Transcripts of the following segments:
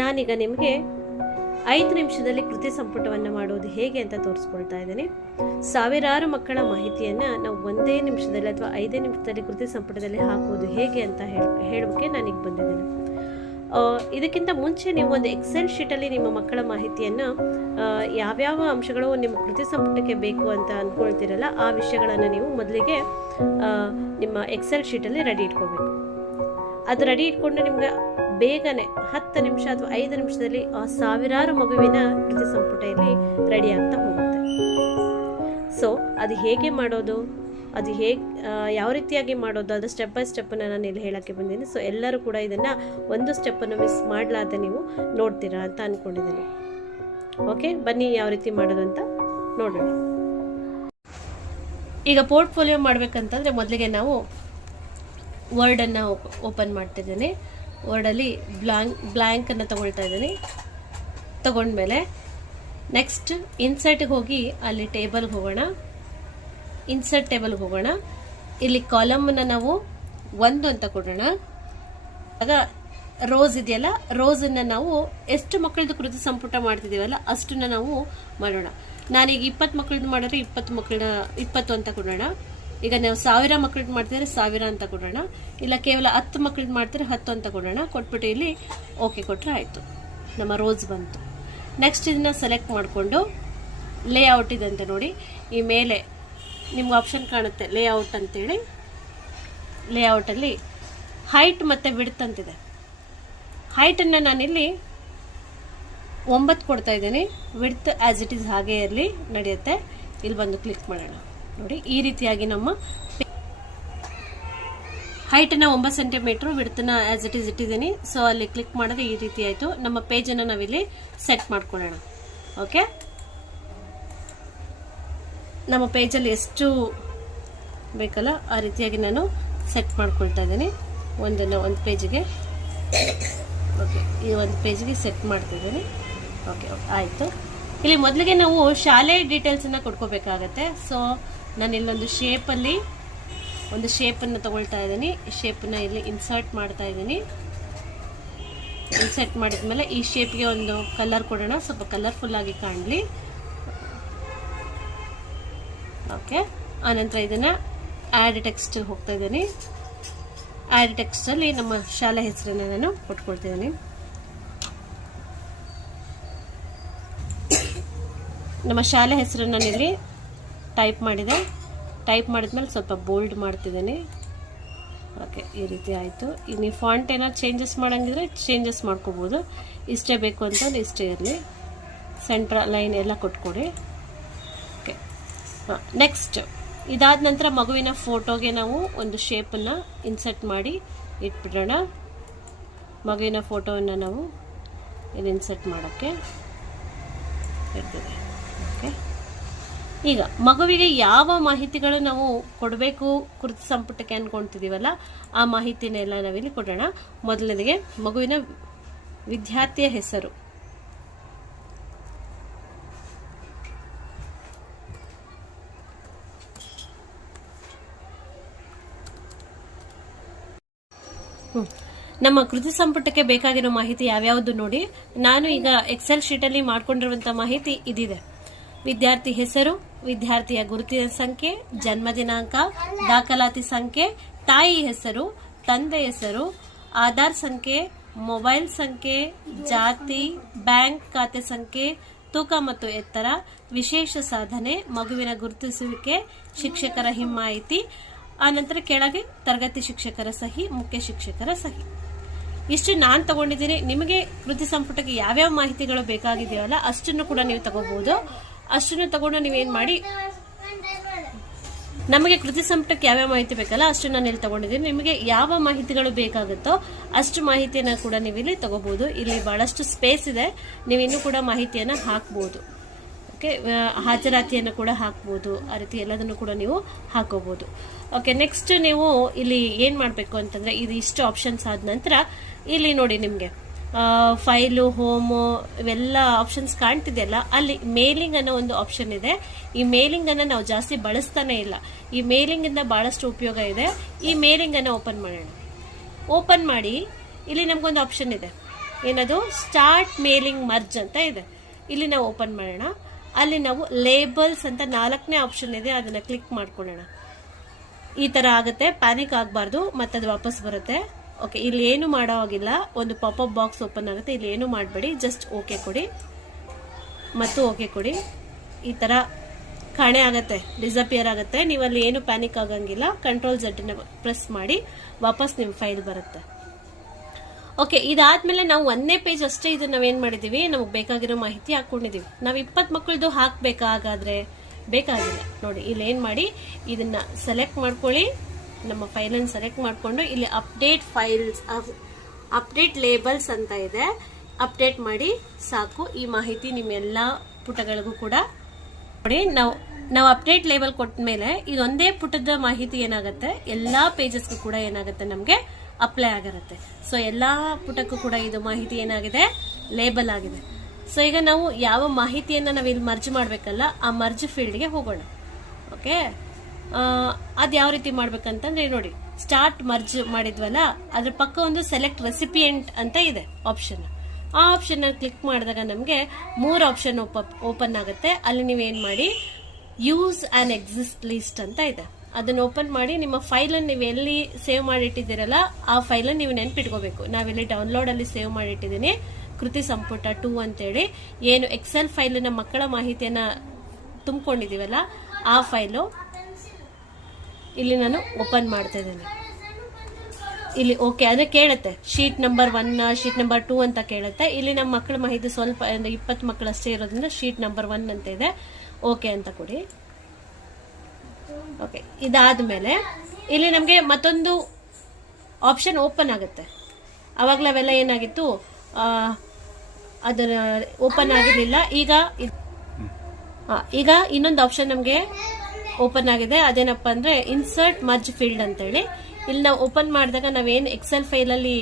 ನಾನೀಗ ನಿಮಗೆ ಐದು ನಿಮಿಷದಲ್ಲಿ ಕೃತಿ ಸಂಪುಟವನ್ನು ಮಾಡೋದು ಹೇಗೆ ಅಂತ ತೋರಿಸ್ಕೊಳ್ತಾ ಇದ್ದೀನಿ. ಸಾವಿರಾರು ಮಕ್ಕಳ ಮಾಹಿತಿಯನ್ನು ನಾವು ಒಂದೇ ನಿಮಿಷದಲ್ಲಿ ಅಥವಾ ಐದೇ ನಿಮಿಷದಲ್ಲಿ ಕೃತಿ ಸಂಪುಟದಲ್ಲಿ ಹಾಕೋದು ಹೇಗೆ ಅಂತ ಹೇಳ ಹೇಳೋಕ್ಕೆ ನಾನೀಗ ಬಂದಿದ್ದೀನಿ. ಇದಕ್ಕಿಂತ ಮುಂಚೆ ನೀವು ಒಂದು ಎಕ್ಸೆಲ್ ಶೀಟಲ್ಲಿ ನಿಮ್ಮ ಮಕ್ಕಳ ಮಾಹಿತಿಯನ್ನು ಯಾವ್ಯಾವ ಅಂಶಗಳು ನಿಮ್ಮ ಕೃತಿ ಸಂಪುಟಕ್ಕೆ ಬೇಕು ಅಂತ ಅಂದ್ಕೊಳ್ತಿರಲ್ಲ ಆ ವಿಷಯಗಳನ್ನು ನೀವು ಮೊದಲಿಗೆ ನಿಮ್ಮ ಎಕ್ಸೆಲ್ ಶೀಟಲ್ಲಿ ರೆಡಿ ಇಟ್ಕೋಬೇಕು. ಅದು ರೆಡಿ ಇಟ್ಕೊಂಡು ನಿಮ್ಗೆ ಬೇಗನೆ ಹತ್ತು ನಿಮಿಷ ಅಥವಾ ಐದು ನಿಮಿಷದಲ್ಲಿ ಆ ಸಾವಿರಾರು ಮಗುವಿನ ಕೃತಿ ಸಂಪುಟ ಇಲ್ಲಿ ರೆಡಿ ಆಗ್ತಾ ಹೋಗುತ್ತೆ. ಸೊ ಅದು ಹೇಗೆ ಮಾಡೋದು? ಅದು ಹೇಗೆ ಯಾವ ರೀತಿಯಾಗಿ ಮಾಡೋದು? ಅದು ಸ್ಟೆಪ್ ಬೈ ಸ್ಟೆಪ್ಪನ್ನು ನಾನು ಇಲ್ಲಿ ಹೇಳೋಕ್ಕೆ ಬಂದಿದ್ದೀನಿ. ಸೊ ಎಲ್ಲರೂ ಕೂಡ ಇದನ್ನು ಒಂದು ಸ್ಟೆಪ್ಪನ್ನು ಮಿಸ್ ಮಾಡಲಾರ್ದೆ ನೀವು ನೋಡ್ತೀರಾ ಅಂತ ಅಂದ್ಕೊಂಡಿದ್ದೀನಿ ಓಕೆ ಬನ್ನಿ ಯಾವ ರೀತಿ ಮಾಡೋದು ಅಂತ ನೋಡೋಣ. ಈಗ ಪೋರ್ಟ್ಫೋಲಿಯೋ ಮಾಡಬೇಕಂತಂದರೆ ಮೊದಲಿಗೆ ನಾವು ವರ್ಡನ್ನು ಓಪನ್ ಮಾಡ್ತಿದ್ದೀನಿ. ವರ್ಡಲ್ಲಿ ಬ್ಲಾಂಕ್ ಬ್ಲ್ಯಾಂಕನ್ನು ತೊಗೊಳ್ತಾ ಇದ್ದೀನಿ. ತಗೊಂಡ್ಮೇಲೆ ನೆಕ್ಸ್ಟ್ ಇನ್ಸರ್ಟ್ಗೆ ಹೋಗಿ ಅಲ್ಲಿ ಟೇಬಲ್ಗೆ ಹೋಗೋಣ. ಇನ್ಸರ್ಟ್ ಟೇಬಲ್ಗೆ ಹೋಗೋಣ. ಇಲ್ಲಿ ಕಾಲಮನ್ನು ನಾವು ಒಂದು ಅಂತ ಕೊಡೋಣ. ಆಗ ರೋಸ್ ಇದೆಯಲ್ಲ, ರೋಸನ್ನು ನಾವು ಎಷ್ಟು ಮಕ್ಕಳದ್ದು ಕೃತಿ ಸಂಪುಟ ಮಾಡ್ತಿದ್ದೀವಲ್ಲ ಅಷ್ಟನ್ನು ನಾವು ಮಾಡೋಣ. ನಾನೀಗ ಇಪ್ಪತ್ತು ಮಕ್ಕಳದ್ದು ಮಾಡಿದ್ರೆ ಇಪ್ಪತ್ತು ಮಕ್ಕಳನ್ನ ಇಪ್ಪತ್ತು ಅಂತ ಕೊಡೋಣ. ಈಗ ನಾವು ಸಾವಿರ ಮಕ್ಕಳಿಗೆ ಮಾಡ್ತಿದ್ರೆ ಸಾವಿರ ಅಂತ ಕೊಡೋಣ. ಇಲ್ಲ ಕೇವಲ ಹತ್ತು ಮಕ್ಕಳಿಗೆ ಮಾಡ್ತಿದ್ರೆ ಹತ್ತು ಅಂತ ಕೊಡೋಣ. ಕೊಟ್ಬಿಟ್ಟು ಇಲ್ಲಿ ಓಕೆ ಕೊಟ್ಟರೆ ಆಯಿತು. ನಮ್ಮ ರೋಸ್ ಬಂತು. ನೆಕ್ಸ್ಟ್ ಇದನ್ನ ಸೆಲೆಕ್ಟ್ ಮಾಡಿಕೊಂಡು ಲೇಔಟ್ ಇದೆ ಅಂತ ನೋಡಿ. ಈ ಮೇಲೆ ನಿಮ್ಗೆ ಆಪ್ಷನ್ ಕಾಣುತ್ತೆ. ಲೇಔಟ್ ಅಂತೇಳಿ. ಲೇಔಟಲ್ಲಿ ಹೈಟ್ ಮತ್ತು ವಿಡ್ತ್ ಅಂತಿದೆ. ಹೈಟನ್ನು ನಾನಿಲ್ಲಿ ಒಂಬತ್ತು ಕೊಡ್ತಾ ಇದ್ದೀನಿ. ವಿಡ್ತ್ ಆ್ಯಸ್ ಇಟ್ ಈಸ್ ಹಾಗೇ ಇರಲಿ, ನಡೆಯುತ್ತೆ. ಇಲ್ಲಿ ಬಂದು ಕ್ಲಿಕ್ ಮಾಡೋಣ. ನೋಡಿ, ಈ ರೀತಿಯಾಗಿ ನಮ್ಮ ಹೈಟನ್ನು ಒಂಬತ್ತು ಸೆಂಟಿಮೀಟ್ರು ವಿಡ್ತನ್ನ ಆ್ಯಸ್ ಇಟ್ ಈಸ್ ಇಟ್ಟಿದ್ದೀನಿ. ಸೊ ಅಲ್ಲಿ ಕ್ಲಿಕ್ ಮಾಡಿದ್ರೆ ಈ ರೀತಿ ಆಯಿತು. ನಮ್ಮ ಪೇಜನ್ನು ನಾವಿಲ್ಲಿ ಸೆಟ್ ಮಾಡ್ಕೊಳ್ಳೋಣ. ಓಕೆ ನಮ್ಮ ಪೇಜಲ್ಲಿ ಎಷ್ಟು ಬೇಕಲ್ಲ, ಆ ರೀತಿಯಾಗಿ ನಾನು ಸೆಟ್ ಮಾಡ್ಕೊಳ್ತಾ ಇದ್ದೀನಿ. ಒಂದನ್ನು ಒಂದು ಪೇಜಿಗೆ ಓಕೆ ಈ ಒಂದು ಪೇಜ್ಗೆ ಸೆಟ್ ಮಾಡ್ತಿದ್ದೀನಿ ಓಕೆ ಓಕೆ ಆಯಿತು. ಇಲ್ಲಿ ಮೊದಲಿಗೆ ನಾವು ಶಾಲೆ ಡೀಟೇಲ್ಸನ್ನು ಕೊಡ್ಕೋಬೇಕಾಗತ್ತೆ. ಸೊ ನಾನು ಇಲ್ಲೊಂದು ಶೇಪಲ್ಲಿ ಒಂದು ಶೇಪನ್ನು ತೊಗೊಳ್ತಾ ಇದ್ದೀನಿ. ಶೇಪನ್ನು ಇಲ್ಲಿ ಇನ್ಸರ್ಟ್ ಮಾಡ್ತಾ ಇದ್ದೀನಿ. ಇನ್ಸರ್ಟ್ ಮಾಡಿದ್ಮೇಲೆ ಈ ಶೇಪ್ಗೆ ಒಂದು ಕಲರ್ ಕೊಡೋಣ. ಸ್ವಲ್ಪ ಕಲರ್ಫುಲ್ ಆಗಿ ಕಾಣಲಿ. ಓಕೆ ಆನಂತರ ಇದನ್ನು ಆ್ಯಡ್ ಟೆಕ್ಸ್ಟ್ ಹೋಗ್ತಾ ಇದ್ದೀನಿ. ಆ್ಯಡ್ ಟೆಕ್ಸ್ಟಲ್ಲಿ ನಮ್ಮ ಶಾಲೆ ಹೆಸರನ್ನು ನಾನು ಕೊಟ್ಕೊಳ್ತಿದ್ದೀನಿ. ನಮ್ಮ ಶಾಲೆ ಹೆಸರನ್ನು ನಾನಿಲ್ಲಿ ಟೈಪ್ ಮಾಡಿದೆ. ಟೈಪ್ ಮಾಡಿದ್ಮೇಲೆ ಸ್ವಲ್ಪ ಬೋಲ್ಡ್ ಮಾಡ್ತಿದ್ದೀನಿ. ಓಕೆ, ಈ ರೀತಿ ಆಯಿತು. ಈಗ ನೀವು ಫಾಂಟ್ ಏನಾದ್ರು ಚೇಂಜಸ್ ಮಾಡೋಂಗಿದ್ರೆ ಚೇಂಜಸ್ ಮಾಡ್ಕೋಬೋದು. ಇಷ್ಟೇ ಬೇಕು ಅಂತಂದ್ರೆ ಇಷ್ಟೇ ಇರಲಿ. ಸೆಂಟ್ರ ಲೈನ್ ಎಲ್ಲ ಕೊಟ್ಕೊಡಿ. ಓಕೆ, ಹಾಂ, ನೆಕ್ಸ್ಟ್. ಇದಾದ ನಂತರ ಮಗುವಿನ ಫೋಟೋಗೆ ನಾವು ಒಂದು ಶೇಪನ್ನು ಇನ್ಸರ್ಟ್ ಮಾಡಿ ಇಟ್ಬಿಡೋಣ. ಮಗುವಿನ ಫೋಟೋವನ್ನು ನಾವು ಇಲ್ಲಿ ಇನ್ಸರ್ಟ್ ಮಾಡೋಕ್ಕೆ ಇರ್ತದೆ ಓಕೆ. ಈಗ ಮಗುವಿಗೆ ಯಾವ ಮಾಹಿತಿಗಳು ನಾವು ಕೊಡಬೇಕು ಕೃತಿ ಸಂಪುಟಕ್ಕೆ ಅಂದ್ಕೊಳ್ತಿದ್ದೀವಲ್ಲ ಆ ಮಾಹಿತಿನೆಲ್ಲ ನಾವಿಲ್ಲಿ ಕೊಡೋಣ. ಮೊದಲನೇದಿಗೆ ಮಗುವಿನ ವಿದ್ಯಾರ್ಥಿಯ ಹೆಸರು. ನಮ್ಮ ಕೃತಿ ಸಂಪುಟಕ್ಕೆ ಬೇಕಾಗಿರೋ ಮಾಹಿತಿ ಯಾವ್ಯಾವುದು ನೋಡಿ. ನಾನು ಈಗ ಎಕ್ಸೆಲ್ ಶೀಟಲ್ಲಿ ಮಾಡ್ಕೊಂಡಿರುವಂಥ ಮಾಹಿತಿ ಇದಿದೆ. ವಿದ್ಯಾರ್ಥಿ ಹೆಸರು, ವಿದ್ಯಾರ್ಥಿಯ ಗುರುತಿನ ಸಂಖ್ಯೆ, ಜನ್ಮ ದಿನಾಂಕ, ದಾಖಲಾತಿ ಸಂಖ್ಯೆ, ತಾಯಿ ಹೆಸರು, ತಂದೆ ಹೆಸರು, ಆಧಾರ್ ಸಂಖ್ಯೆ, ಮೊಬೈಲ್ ಸಂಖ್ಯೆ, ಜಾತಿ, ಬ್ಯಾಂಕ್ ಖಾತೆ ಸಂಖ್ಯೆ, ತೂಕ ಮತ್ತು ಎತ್ತರ, ವಿಶೇಷ ಸಾಧನೆ, ಮಗುವಿನ ಗುರುತಿಸುವಿಕೆ, ಶಿಕ್ಷಕರ ಹಿಮ್ಮಾಯಿತಿ ಆನಂತರ ಕೆಳಗೆ ತರಗತಿ ಶಿಕ್ಷಕರ ಸಹಿ, ಮುಖ್ಯ ಶಿಕ್ಷಕರ ಸಹಿ. ಇಷ್ಟು ನಾನು ತಗೊಂಡಿದ್ದೀನಿ. ನಿಮಗೆ ಕೃತಿ ಸಂಪುಟಕ್ಕೆ ಯಾವ್ಯಾವ ಮಾಹಿತಿಗಳು ಬೇಕಾಗಿದೆಯಲ್ಲ ಅಷ್ಟನ್ನು ಕೂಡ ನೀವು ತಗೋಬಹುದು ಅಷ್ಟನ್ನು ತಗೊಂಡು ನೀವೇನು ಮಾಡಿ? ನಮಗೆ ಕೃತಿ ಸಂಪುಟಕ್ಕೆ ಯಾವ್ಯಾವ ಮಾಹಿತಿ ಬೇಕಲ್ಲ ಅಷ್ಟು ನಾನು ಇಲ್ಲಿ ತಗೊಂಡಿದ್ದೀನಿ ನಿಮಗೆ ಯಾವ ಮಾಹಿತಿಗಳು ಬೇಕಾಗುತ್ತೋ ಅಷ್ಟು ಮಾಹಿತಿಯನ್ನು ಕೂಡ ನೀವು ಇಲ್ಲಿ ತಗೋಬಹುದು ಇಲ್ಲಿ ಬಹಳಷ್ಟು ಸ್ಪೇಸ್ ಇದೆ. ನೀವು ಇನ್ನೂ ಕೂಡ ಮಾಹಿತಿಯನ್ನು ಹಾಕ್ಬೋದು. ಓಕೆ ಹಾಜರಾತಿಯನ್ನು ಕೂಡ ಹಾಕ್ಬೋದು. ಆ ರೀತಿ ಎಲ್ಲದನ್ನು ಕೂಡ ನೀವು ಹಾಕೋಬಹುದು ಓಕೆ ನೆಕ್ಸ್ಟ್ ನೀವು ಇಲ್ಲಿ ಏನು ಮಾಡಬೇಕು ಅಂತಂದ್ರೆ, ಇದು ಇಷ್ಟು ಆಪ್ಷನ್ಸ್ ಆದ ನಂತರ ಇಲ್ಲಿ ನೋಡಿ ನಿಮಗೆ. ಫೈಲು, ಹೋಮು, ಇವೆಲ್ಲ ಆಪ್ಷನ್ಸ್ ಕಾಣ್ತಿದೆಯಲ್ಲ ಅಲ್ಲಿ? ಮೇಲಿಂಗ್ ಅನ್ನೋ ಒಂದು ಆಪ್ಷನ್ ಇದೆ. ಈ ಮೇಲಿಂಗ್ ಅನ್ನ ನಾವು ಜಾಸ್ತಿ ಬಳಸ್ತಾನೆ ಇಲ್ಲ. ಈ ಮೇಲಿಂಗ್ ಇಂದ ಬಹಳಷ್ಟು ಉಪಯೋಗ ಇದೆ. ಈ ಮೇಲಿಂಗ್ ಅನ್ನ ಓಪನ್ ಮಾಡೋಣ. ಓಪನ್ ಮಾಡಿ, ಇಲ್ಲಿ ನಮಗೊಂದು ಆಪ್ಷನ್ ಇದೆ. ಏನದು? ಸ್ಟಾರ್ಟ್ ಮೇಲಿಂಗ್ ಮರ್ಜ್ ಅಂತ ಇದೆ. ಇಲ್ಲಿ ನಾವು ಓಪನ್ ಮಾಡೋಣ. ಅಲ್ಲಿ ನಾವು ಲೇಬಲ್ಸ್ ಅಂತ ನಾಲ್ಕನೇ ಆಪ್ಷನ್ ಇದೆ. ಅದನ್ನ ಕ್ಲಿಕ್ ಮಾಡ್ಕೊಳ್ಳೋಣ. ಈ ತರ ಆಗುತ್ತೆ. ಪ್ಯಾನಿಕ್ ಆಗಬಾರ್ದು. ಮತ್ತೆ ಅದು ವಾಪಸ್ ಬರುತ್ತೆ. ಓಕೆ ಇಲ್ಲಿ ಏನು ಮಾಡೋ ಹಾಗಿಲ್ಲ ಒಂದು ಪಾಪಪ್ ಬಾಕ್ಸ್ ಓಪನ್ ಆಗುತ್ತೆ. ಇಲ್ಲಿ ಏನು ಮಾಡಬೇಡಿ? ಜಸ್ಟ್ ಓಕೆ ಕೊಡಿ. ಮತ್ತು ಓಕೆ ಕೊಡಿ. ಈ ಥರ ಕಾಣೆ ಆಗುತ್ತೆ ಡಿಸಪಿಯರ್ ಆಗುತ್ತೆ. ನೀವು ಅಲ್ಲಿ ಏನು ಪ್ಯಾನಿಕ್ ಆಗಂಗಿಲ್ಲ. ಕಂಟ್ರೋಲ್ ಜಡ್ಡಿನ ಪ್ರೆಸ್ ಮಾಡಿ ವಾಪಸ್ ನಿಮ್ಮ ಫೈಲ್ ಬರುತ್ತೆ. ಓಕೆ ಇದಾದ್ಮೇಲೆ ನಾವು ಒಂದೇ ಪೇಜ್ ಅಷ್ಟೇ ಇದು ನಾವೇನ್ ಮಾಡಿದೀವಿ? ನಮಗೆ ಬೇಕಾಗಿರೋ ಮಾಹಿತಿ ಹಾಕೊಂಡಿದೀವಿ ನಾವು ಇಪ್ಪತ್ ಮಕ್ಕಳದು ಹಾಕ್ಬೇಕಾಗಾದ್ರೆ ಬೇಕಾಗಿಲ್ಲ. ನೋಡಿ, ಇಲ್ಲಿ ಏನ್ ಮಾಡಿ? ಇದನ್ನ ಸೆಲೆಕ್ಟ್ ಮಾಡ್ಕೊಳ್ಳಿ. ನಮ್ಮ ಫೈಲನ್ನು ಸೆಲೆಕ್ಟ್ ಮಾಡಿಕೊಂಡು ಇಲ್ಲಿ ಅಪ್ಡೇಟ್ ಫೈಲ್ಸ್ ಅಪ್ಡೇಟ್ ಲೇಬಲ್ಸ್ ಅಂತ ಇದೆ. ಅಪ್ಡೇಟ್ ಮಾಡಿ ಸಾಕು. ಈ ಮಾಹಿತಿ ನಿಮ್ಮೆಲ್ಲ ಪುಟಗಳಿಗೂ ಕೂಡ. ನೋಡಿ, ನಾವು ನಾವು ಅಪ್ಡೇಟ್ ಲೇಬಲ್ ಕೊಟ್ಟ ಮೇಲೆ ಇದೊಂದೇ ಪುಟದ ಮಾಹಿತಿ ಏನಾಗುತ್ತೆ? ಎಲ್ಲಾ ಪೇಜಸ್ಗೂ ಕೂಡ ಏನಾಗುತ್ತೆ ನಮಗೆ? ಅಪ್ಲೈ ಆಗಿರುತ್ತೆ. ಸೊ, ಎಲ್ಲಾ ಪುಟಕ್ಕೂ ಕೂಡ ಇದು ಮಾಹಿತಿ ಏನಾಗಿದೆ? ಲೇಬಲ್ ಆಗಿದೆ. ಸೊ, ಈಗ ನಾವು ಯಾವ ಮಾಹಿತಿಯನ್ನ ನಾವು ಇಲ್ಲಿ ಮರ್ಜ್ ಮಾಡಬೇಕಲ್ಲ, ಆ ಮರ್ಜ್ ಫೀಲ್ಡ್ಗೆ ಹೋಗೋಣ. ಓಕೆ? ಅದು ಯಾವ ರೀತಿ ಮಾಡ್ಬೇಕಂತಂದ್ರೆ ನೋಡಿ ಸ್ಟಾರ್ಟ್ ಮರ್ಜ್ ಮಾಡಿದ್ವಲ್ಲ, ಅದ್ರ ಪಕ್ಕ ಒಂದು ಸೆಲೆಕ್ಟ್ ರೆಸಿಪಿಯೆಂಟ್ ಅಂತ ಇದೆ ಆಪ್ಷನ್ ಆ ಆಪ್ಷನ್ ಕ್ಲಿಕ್ ಮಾಡಿದಾಗ ನಮಗೆ ಮೂರು ಆಪ್ಷನ್ ಓಪನ್ ಆಗುತ್ತೆ. ಅಲ್ಲಿ ನೀವೇನು ಮಾಡಿ ಯೂಸ್ ಆನ್ ಎಕ್ಸಿಸ್ಟ್ ಲಿಸ್ಟ್ ಅಂತ ಇದೆ. ಅದನ್ನ ಓಪನ್ ಮಾಡಿ ನಿಮ್ಮ ಫೈಲ್ ಅನ್ನು ನೀವು ಎಲ್ಲಿ ಸೇವ್ ಮಾಡಿಟ್ಟಿದ್ದೀರಲ್ಲ, ಆ ಫೈಲ್ ನೀವು ನೆನ್ಪಿಟ್ಕೋಬೇಕು. ನಾವೆಲ್ಲಿ ಡೌನ್ಲೋಡ್ ಅಲ್ಲಿ ಸೇವ್ ಮಾಡಿಟ್ಟಿದ್ದೀನಿ ಕೃತಿ ಸಂಪುಟ ಟೂ ಅಂತೇಳಿ. ಏನು ಎಕ್ಸೆಲ್ ಫೈಲಿನ ಮಕ್ಕಳ ಮಾಹಿತಿಯನ್ನ ತುಂಬಿಕೊಂಡಿದೀವಲ್ಲ, ಆ ಫೈಲು ಇಲ್ಲಿ ನಾನು ಓಪನ್ ಮಾಡ್ತಾ ಇದ್ದೇನೆ. ಇಲ್ಲಿ ಓಕೆ ಅಂದರೆ ಕೇಳುತ್ತೆ. Sheet number one sheet number two ಅಂತ ಕೇಳುತ್ತೆ. ಇಲ್ಲಿ ನಮ್ಮ ಮಕ್ಕಳ ಮಾಹಿತಿ ಸ್ವಲ್ಪ, ಅಂದರೆ ಇಪ್ಪತ್ತು ಮಕ್ಕಳಷ್ಟೇ ಇರೋದ್ರಿಂದ ಶೀಟ್ ನಂಬರ್ ಒನ್ ಅಂತ ಇದೆ. ಓಕೆ ಅಂತ ಕೊಡಿ. ಓಕೆ ಇದಾದ ಮೇಲೆ ಇಲ್ಲಿ ನಮಗೆ ಮತ್ತೊಂದು ಆಪ್ಷನ್ ಓಪನ್ ಆಗುತ್ತೆ. ಆವಾಗಲೇ ಅವೆಲ್ಲ ಏನಾಗಿತ್ತು? ಅದರ ಓಪನ್ ಆಗಿರಲಿಲ್ಲ. ಈಗ ಈಗ ಇನ್ನೊಂದು ಆಪ್ಷನ್ ನಮಗೆ ಓಪನ್ ಆಗಿದೆ. ಅದೇನಪ್ಪ ಅಂದ್ರೆ ಇನ್ಸರ್ಟ್ ಮರ್ಜ್ ಫೀಲ್ಡ್ ಅಂತೇಳಿ. ಇಲ್ಲಿ ನಾವು ಓಪನ್ ಮಾಡಿದಾಗ ನಾವೇನು ಎಕ್ಸೆಲ್ ಫೈಲಲ್ಲಿ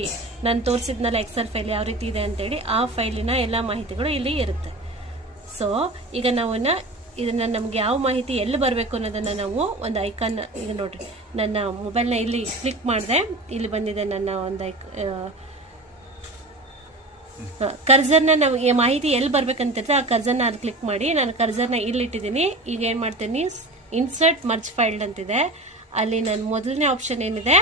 ನಾನು ತೋರಿಸಿದ್ನಲ್ಲ ಎಕ್ಸೆಲ್ ಫೈಲ್ ಯಾವ ರೀತಿ ಇದೆ ಅಂತೇಳಿ, ಆ ಫೈಲಿನ ಎಲ್ಲ ಮಾಹಿತಿಗಳು ಇಲ್ಲಿ ಇರುತ್ತೆ. ಸೊ ಈಗ ನಾವು ಇದನ್ನ ನಮ್ಗೆ ಯಾವ ಮಾಹಿತಿ ಎಲ್ಲಿ ಬರಬೇಕು ಅನ್ನೋದನ್ನ ನಾವು ಒಂದು ಐಕಾನ್ ಈಗ ನೋಡ್ರಿ, ನನ್ನ ಮೊಬೈಲ್ನ ಇಲ್ಲಿ ಕ್ಲಿಕ್ ಮಾಡಿದೆ. ಇಲ್ಲಿ ಬಂದಿದೆ ನನ್ನ ಒಂದು ಐಕ್ ಕರ್ಜರ್ನ ಈ ಮಾಹಿತಿ ಎಲ್ಲಿ ಬರ್ಬೇಕಂತ ಆ ಕರ್ಜರ್ನ ಅಲ್ಲಿ ಕ್ಲಿಕ್ ಮಾಡಿ, ನಾನು ಕರ್ಸರ್ನ ಇಲ್ಲಿ ಇಟ್ಟಿದ್ದೀನಿ. ಈಗ ಏನು ಮಾಡ್ತೀನಿ? ಇನ್ಸರ್ಟ್ ಮರ್ಜ್ ಫೈಲ್ಡ್ ಅಂತಿದೆ. ಅಲ್ಲಿ ನನ್ನ ಮೊದಲನೇ ಆಪ್ಷನ್ ಏನಿದೆ?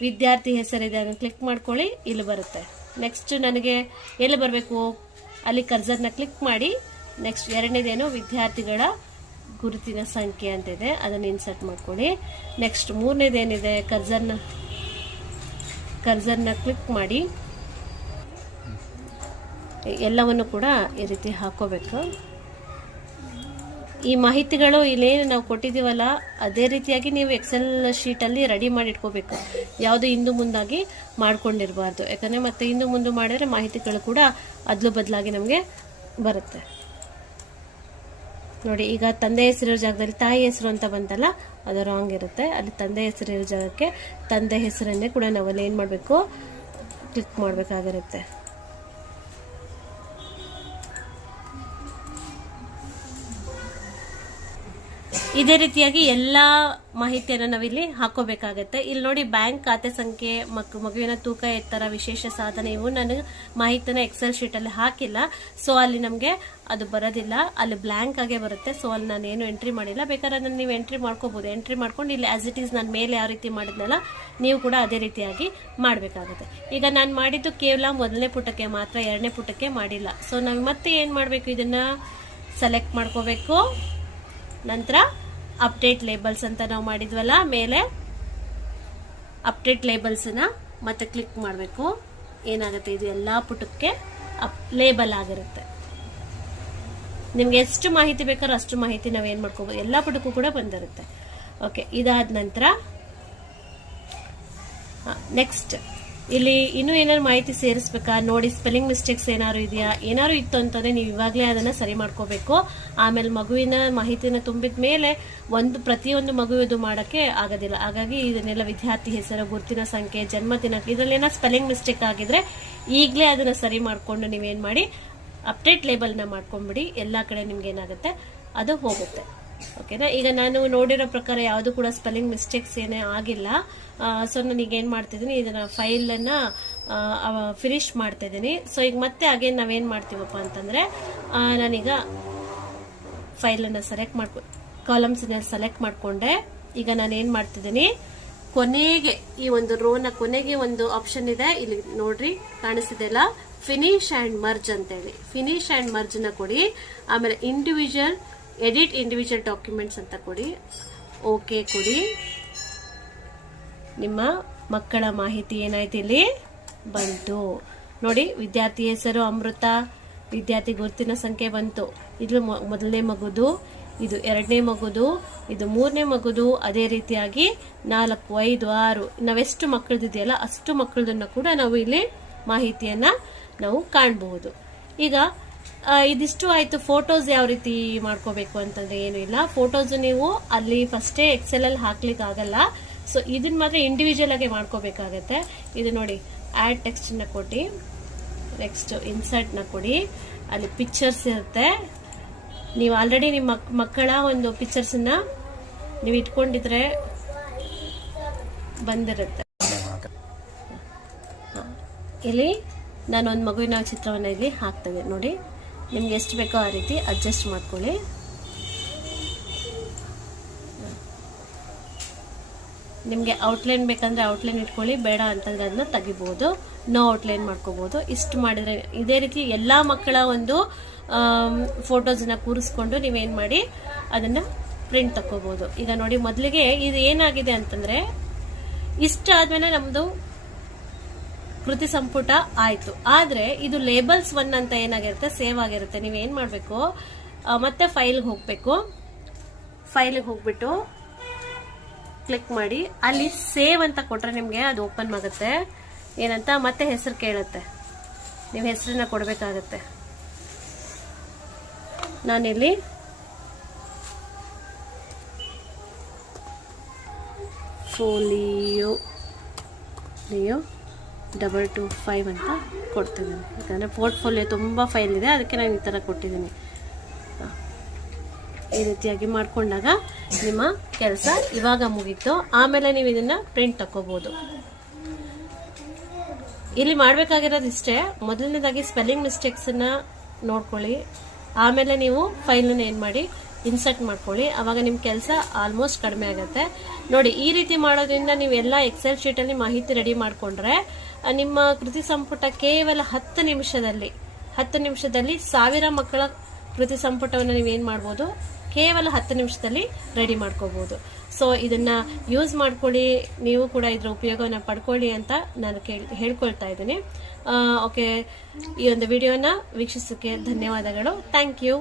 ವಿದ್ಯಾರ್ಥಿ ಹೆಸರಿದೆ ಅದನ್ನು ಕ್ಲಿಕ್ ಮಾಡ್ಕೊಳ್ಳಿ, ಇಲ್ಲಿ ಬರುತ್ತೆ. ನೆಕ್ಸ್ಟ್ ನನಗೆ ಎಲ್ಲಿ ಬರಬೇಕು? ಅಲ್ಲಿ ಕರ್ಸರ್ನ ಕ್ಲಿಕ್ ಮಾಡಿ ನೆಕ್ಸ್ಟ್ ಎರಡನೇದೇನು? ವಿದ್ಯಾರ್ಥಿಗಳ ಗುರುತಿನ ಸಂಖ್ಯೆ ಅಂತಿದೆ. ಅದನ್ನು ಇನ್ಸರ್ಟ್ ಮಾಡ್ಕೊಳ್ಳಿ. ನೆಕ್ಸ್ಟ್ ಮೂರನೇದೇನಿದೆ? ಕರ್ಸರ್ನ ಕರ್ಸರ್ನ ಕ್ಲಿಕ್ ಮಾಡಿ. ಎಲ್ಲವನ್ನು ಕೂಡ ಈ ರೀತಿ ಹಾಕೋಬೇಕು. ಈ ಮಾಹಿತಿಗಳು ಇಲ್ಲೇನು ನಾವು ಕೊಟ್ಟಿದ್ದೀವಲ್ಲ, ಅದೇ ರೀತಿಯಾಗಿ ನೀವು ಎಕ್ಸೆಲ್ ಶೀಟಲ್ಲಿ ರೆಡಿ ಮಾಡಿ ಇಟ್ಕೋಬೇಕು ಯಾವುದು ಇಂದು ಮುಂದಾಗಿ ಮಾಡ್ಕೊಂಡಿರಬಾರ್ದು. ಯಾಕಂದರೆ ಮತ್ತೆ ಇಂದು ಮುಂದೆ ಮಾಡಿದ್ರೆ ಮಾಹಿತಿಗಳು ಕೂಡ ಅದ್ಲು ಬದಲಾಗಿ ನಮಗೆ ಬರುತ್ತೆ. ನೋಡಿ, ಈಗ ತಂದೆ ಹೆಸರಿರೋ ಜಾಗದಲ್ಲಿ ತಾಯಿ ಹೆಸರು ಅಂತ ಬಂತಲ್ಲ, ಅದು ರಾಂಗ್ ಇರುತ್ತೆ. ಅಲ್ಲಿ ತಂದೆ ಹೆಸರಿರೋ ಜಾಗಕ್ಕೆ ತಂದೆ ಹೆಸರನ್ನೇ ಕೂಡ ನಾವಲ್ಲಿ ಏನು ಮಾಡಬೇಕು? ಕ್ಲಿಕ್ ಮಾಡಬೇಕಾಗಿರುತ್ತೆ. ಇದೇ ರೀತಿಯಾಗಿ ಎಲ್ಲಾ ಮಾಹಿತಿಯನ್ನು ನಾವಿಲ್ಲಿ ಹಾಕೋಬೇಕಾಗತ್ತೆ. ಇಲ್ಲಿ ನೋಡಿ ಬ್ಯಾಂಕ್ ಖಾತೆ ಸಂಖ್ಯೆ, ಮಕ್, ಮಗುವಿನ ತೂಕ, ಎತ್ತರ ವಿಶೇಷ ಸಾಧನೆ ಇವು ನನಗೆ ಮಾಹಿತಿನ ಎಕ್ಸೆಲ್ ಶೀಟ್ ಅಲ್ಲಿ ಹಾಕಿಲ್ಲ. ಸೊ ಅಲ್ಲಿ ನಮಗೆ ಅದು ಬರೋದಿಲ್ಲ. ಅಲ್ಲಿ ಬ್ಲ್ಯಾಂಕ್ ಆಗೇ ಬರುತ್ತೆ. ಸೊ ಅಲ್ಲಿ ನಾನು ಏನು ಎಂಟ್ರಿ ಮಾಡಿಲ್ಲ. ಬೇಕಾದ್ರೆ ನಾನು ನೀವು ಎಂಟ್ರಿ ಮಾಡ್ಕೋಬಹುದು ಎಂಟ್ರಿ ಮಾಡ್ಕೊಂಡು ಇಲ್ಲಿ ಆಸ್ ಇಟ್ ಈಸ್ ನಾನು ಮೇಲೆ ಯಾವ ರೀತಿ ಮಾಡಿದ್ನಲ್ಲ, ನೀವು ಕೂಡ ಅದೇ ರೀತಿಯಾಗಿ ಮಾಡಬೇಕಾಗುತ್ತೆ. ಈಗ ನಾನು ಮಾಡಿದ್ದು ಕೇವಲ ಮೊದಲನೇ ಪುಟಕ್ಕೆ ಮಾತ್ರ, ಎರಡನೇ ಪುಟಕ್ಕೆ ಮಾಡಿಲ್ಲ. ಸೊ ನಾವು ಮತ್ತೆ ಏನು ಮಾಡಬೇಕು? ಇದನ್ನು ಸೆಲೆಕ್ಟ್ ಮಾಡ್ಕೋಬೇಕು. ನಂತರ ಅಪ್ಡೇಟ್ ಲೇಬಲ್ಸ್ ಅಂತ ನಾವು ಮಾಡಿದ್ವಲ್ಲ, ಮೇಲೆ ಅಪ್ಡೇಟ್ ಲೇಬಲ್ಸನ್ನ ಮತ್ತೆ ಕ್ಲಿಕ್ ಮಾಡಬೇಕು. ಏನಾಗುತ್ತೆ, ಇದು ಎಲ್ಲ ಪುಟಕ್ಕೆ ಅಪ್ ಲೇಬಲ್ ಆಗಿರುತ್ತೆ. ನಿಮ್ಗೆ ಎಷ್ಟು ಮಾಹಿತಿ ಬೇಕಾದ್ರೂ ಅಷ್ಟು ಮಾಹಿತಿ ನಾವು ಏನು ಮಾಡ್ಕೋಬೋದು, ಎಲ್ಲ ಪುಟಕ್ಕೂ ಕೂಡ ಬಂದಿರುತ್ತೆ. ಓಕೆ ಇದಾದ ನಂತರ ನೆಕ್ಸ್ಟ್ ಇಲ್ಲಿ ಇನ್ನೂ ಏನಾದ್ರು ಮಾಹಿತಿ ಸೇರಿಸ್ಬೇಕಾ? ನೋಡಿ ಸ್ಪೆಲ್ಲಿಂಗ್ ಮಿಸ್ಟೇಕ್ಸ್ ಏನಾದ್ರು ಇದೆಯಾ? ಏನಾದ್ರು ಇತ್ತು ಅಂತಂದ್ರೆ ನೀವು ಇವಾಗಲೇ ಅದನ್ನ ಸರಿ ಮಾಡ್ಕೋಬೇಕು. ಆಮೇಲೆ ಮಗುವಿನ ಮಾಹಿತಿನ ತುಂಬಿದ ಮೇಲೆ ಒಂದು ಪ್ರತಿಯೊಂದು ಮಗುವಿದು ಮಾಡೋಕ್ಕೆ ಆಗೋದಿಲ್ಲ. ಹಾಗಾಗಿ ಇದನ್ನೆಲ್ಲ ವಿದ್ಯಾರ್ಥಿ ಹೆಸರು, ಗುರುತಿನ ಸಂಖ್ಯೆ ಜನ್ಮದಿನ ಇದರಲ್ಲಿ ಏನಾದ್ರು ಸ್ಪೆಲ್ಲಿಂಗ್ ಮಿಸ್ಟೇಕ್ ಆಗಿದ್ರೆ ಈಗಲೇ ಅದನ್ನ ಸರಿ ಮಾಡಿಕೊಂಡು ನೀವೇನು ಮಾಡಿ ಅಪ್ಡೇಟ್ ಲೇಬಲ್ನ ಮಾಡ್ಕೊಂಬಿಡಿ. ಎಲ್ಲ ಕಡೆ ನಿಮ್ಗೆ ಏನಾಗುತ್ತೆ ಅದು ಹೋಗುತ್ತೆ. ಓಕೆನಾ? ಈಗ ನಾನು ನೋಡಿರೋ ಪ್ರಕಾರ ಯಾವುದು ಕೂಡ ಸ್ಪೆಲ್ಲಿಂಗ್ ಮಿಸ್ಟೇಕ್ಸ್ ಏನೇ ಆಗಿಲ್ಲ. ಸೊ ನಾನು ಈಗ ಏನು ಮಾಡ್ತಿದ್ದೀನಿ, ಇದನ್ನ ಫೈಲನ್ನು ಫಿನಿಶ್ ಮಾಡ್ತಿದ್ದೀನಿ. ಸೊ ಈಗ ಮತ್ತೆ ಅಗೇನ್ ನಾವೇನು ಮಾಡ್ತೀವಪ್ಪ ಅಂತಂದರೆ ನಾನೀಗ ಫೈಲನ್ನು ಸೆಲೆಕ್ಟ್ ಮಾಡ್ಕೊ ಕಾಲಮ್ಸನ್ನ ಸೆಲೆಕ್ಟ್ ಮಾಡಿಕೊಂಡೆ. ಈಗ ನಾನು ಏನು ಮಾಡ್ತಿದ್ದೀನಿ, ಕೊನೆಗೆ ಈ ಒಂದು ರೋನ ಕೊನೆಗೆ ಒಂದು ಆಪ್ಷನ್ ಇದೆ. ಇಲ್ಲಿ ನೋಡ್ರಿ ಕಾಣಿಸಿದೆ ಅಲ್ಲ? ಫಿನಿಶ್ ಅಂಡ್ ಮರ್ಜ್ ಅಂತೇಳಿ. ಫಿನಿಶ್ ಅಂಡ್ ಮರ್ಜ್ನ ಕೊಡಿ. ಆಮೇಲೆ ಇಂಡಿವಿಜುವಲ್ ಎಡಿಟ್ ಇಂಡಿವಿಜುವಲ್ ಡಾಕ್ಯುಮೆಂಟ್ಸ್ ಅಂತ ಕೊಡಿ. ಓಕೆ ಕೊಡಿ. ನಿಮ್ಮ ಮಕ್ಕಳ ಮಾಹಿತಿ ಏನಾಯ್ತು ಇಲ್ಲಿ? ಬಂತು. ನೋಡಿ, ವಿದ್ಯಾರ್ಥಿ ಹೆಸರು ಅಮೃತ. ವಿದ್ಯಾರ್ಥಿ ಗುರುತಿನ ಸಂಖ್ಯೆ ಬಂತು. ಇದು ಮೊದಲನೇ ಮಗುದು, ಇದು ಎರಡನೇ ಮಗುದು, ಇದು ಮೂರನೇ ಮಗುದು. ಅದೇ ರೀತಿಯಾಗಿ ನಾಲ್ಕು, ಐದು, ಆರು. ನಾವೆಷ್ಟು ಮಕ್ಕಳದಿದೆಯಲ್ಲ ಅಷ್ಟು ಮಕ್ಕಳದನ್ನ ಕೂಡ ನಾವು ಇಲ್ಲಿ ಮಾಹಿತಿಯನ್ನ ನಾವು ಕಾಣಬಹುದು. ಈಗ ಇದಿಷ್ಟು ಆಯ್ತು. ಫೋಟೋಸ್ ಯಾವ ರೀತಿ ಮಾಡ್ಕೋಬೇಕು ಅಂತಂದ್ರೆ ಏನು ಇಲ್ಲ. ಫೋಟೋಸ್ ನೀವು ಅಲ್ಲಿ ಫಸ್ಟೇ ಎಕ್ಸೆಲ್ ಅಲ್ಲಿ ಹಾಕ್ಲಿಕ್ಕೆ ಆಗಲ್ಲ ಸೊ ಇದನ್ನ ಮಾತ್ರ ಇಂಡಿವಿಜುವಲ್ ಆಗಿ ಮಾಡ್ಕೋಬೇಕಾಗತ್ತೆ. ಇದು ನೋಡಿ ಆಡ್ ಟೆಕ್ಸ್ಟ್ನ ಕೊಟ್ಟು ನೆಕ್ಸ್ಟ್ ಇನ್ಸರ್ಟ್ನ ಕೊಡಿ. ಅಲ್ಲಿ ಪಿಕ್ಚರ್ಸ್ ಇರುತ್ತೆ. ನೀವು ಆಲ್ರೆಡಿ ನಿಮ್ಮ ಮಕ್- ಮಕ್ಕಳ ಒಂದು ಪಿಕ್ಚರ್ಸ್ನ ನೀವು ಇಟ್ಕೊಂಡಿದ್ರೆ ಬಂದಿರುತ್ತೆ. ಇಲ್ಲಿ ನಾನು ಒಂದು ಮಗುವಿನ ಚಿತ್ರವನ್ನು ಇಲ್ಲಿ ಹಾಕ್ತೇನೆ. ನೋಡಿ. ನಿಮ್ಗೆ ಎಷ್ಟು ಬೇಕೋ ಆ ರೀತಿ ಅಡ್ಜಸ್ಟ್ ಮಾಡ್ಕೊಳ್ಳಿ. ನಿಮಗೆ ಔಟ್ಲೈನ್ ಬೇಕಂದ್ರೆ ಔಟ್ಲೈನ್ ಇಟ್ಕೊಳ್ಳಿ, ಬೇಡ ಅಂತಂದರೆ ಅದನ್ನ ತೆಗಿಬೋದು. ನೋ ಔಟ್ಲೈನ್ ಮಾಡ್ಕೋಬೋದು. ಇಷ್ಟು ಮಾಡಿದ್ರೆ ಇದೇ ರೀತಿ ಎಲ್ಲಾ ಮಕ್ಕಳ ಒಂದು ಫೋಟೋಸನ್ನು ಕೂರಿಸ್ಕೊಂಡು ನೀವೇನು ಮಾಡಿ ಅದನ್ನ ಪ್ರಿಂಟ್ ತಕ್ಕೋಬೋದು. ಈಗ ನೋಡಿ ಮೊದಲಿಗೆ ಇದು ಏನಾಗಿದೆ ಅಂತಂದ್ರೆ, ಇಷ್ಟ ಆದ್ಮೇಲೆ ನಮ್ದು ಕೃತಿ ಸಂಪುಟ ಆಯ್ತು. ಆದ್ರೆ ಇದು ಲೇಬಲ್ಸ್ ಒನ್ ಅಂತ ಏನಾಗಿರುತ್ತೆ? ಸೇವ್ ಆಗಿರುತ್ತೆ. ನೀವು ಏನ್ ಮಾಡ್ಬೇಕು? ಮತ್ತೆ ಫೈಲ್ಗೆ ಹೋಗ್ಬೇಕು. ಫೈಲ್ಗೆ ಹೋಗ್ಬಿಟ್ಟು ಕ್ಲಿಕ್ ಮಾಡಿ. ಅಲ್ಲಿ ಸೇವ್ ಅಂತ ಕೊಟ್ರೆ ನಿಮ್ಗೆ ಅದು ಓಪನ್ ಆಗುತ್ತೆ. ಏನಂತ? ಮತ್ತೆ ಹೆಸರು ಕೇಳುತ್ತೆ. ನೀವು ಹೆಸರನ್ನ ಕೊಡಬೇಕಾಗತ್ತೆ. ನಾನಿಲ್ಲಿ ಫೋಲಿಯೋ ಲಿಯೋ ಡಬಲ್ ಟು ಫೈವ್ ಅಂತ ಕೊಡ್ತಿದ್ದೀನಿ ಯಾಕಂದರೆ ಪೋರ್ಟ್ಫೋಲಿಯೋ ತುಂಬ ಫೈಲ್ ಇದೆ, ಅದಕ್ಕೆ ನಾನು ಈ ಥರ ಕೊಟ್ಟಿದ್ದೀನಿ. ಈ ರೀತಿಯಾಗಿ ಮಾಡಿಕೊಂಡಾಗ ನಿಮ್ಮ ಕೆಲಸ ಇವಾಗ ಮುಗೀತು. ಆಮೇಲೆ ನೀವು ಇದನ್ನು ಪ್ರಿಂಟ್ ತಗೋಬೋದು ಇಲ್ಲಿ ಮಾಡಬೇಕಾಗಿರೋದು ಇಷ್ಟೇ, ಮೊದಲನೇದಾಗಿ ಸ್ಪೆಲ್ಲಿಂಗ್ ಮಿಸ್ಟೇಕ್ಸನ್ನು ನೋಡ್ಕೊಳ್ಳಿ. ಆಮೇಲೆ ನೀವು ಫೈಲನ್ನು ಏನು ಮಾಡಿ ಇನ್ಸರ್ಟ್ ಮಾಡ್ಕೊಳ್ಳಿ. ಅವಾಗ ನಿಮ್ಮ ಕೆಲಸ ಆಲ್ಮೋಸ್ಟ್ ಕಡಿಮೆ ಆಗುತ್ತೆ. ನೋಡಿ, ಈ ರೀತಿ ಮಾಡೋದ್ರಿಂದ ನೀವೆಲ್ಲ ಎಕ್ಸೆಲ್ ಶೀಟಲ್ಲಿ ಮಾಹಿತಿ ರೆಡಿ ಮಾಡಿಕೊಂಡ್ರೆ ನಿಮ್ಮ ಕೃತಿ ಸಂಪುಟ ಕೇವಲ ಹತ್ತು ನಿಮಿಷದಲ್ಲಿ ಹತ್ತು ನಿಮಿಷದಲ್ಲಿ ಸಾವಿರ ಮಕ್ಕಳ ಕೃತಿ ಸಂಪುಟವನ್ನು ನೀವೇನು ಮಾಡ್ಬೋದು? ಕೇವಲ ಹತ್ತು ನಿಮಿಷದಲ್ಲಿ ರೆಡಿ ಮಾಡ್ಕೋಬಹುದು ಸೊ ಇದನ್ನ ಯೂಸ್ ಮಾಡ್ಕೊಳ್ಳಿ. ನೀವು ಕೂಡ ಇದರ ಉಪಯೋಗವನ್ನು ಪಡ್ಕೊಳ್ಳಿ ಅಂತ ನಾನು ಕೇಳಿ, ಹೇಳ್ಕೊಳ್ತಾ ಇದ್ದೀನಿ. ಓಕೆ ಈ ಒಂದು ವಿಡಿಯೋನ ವೀಕ್ಷಿಸೋಕ್ಕೆ ಧನ್ಯವಾದಗಳು. Thank you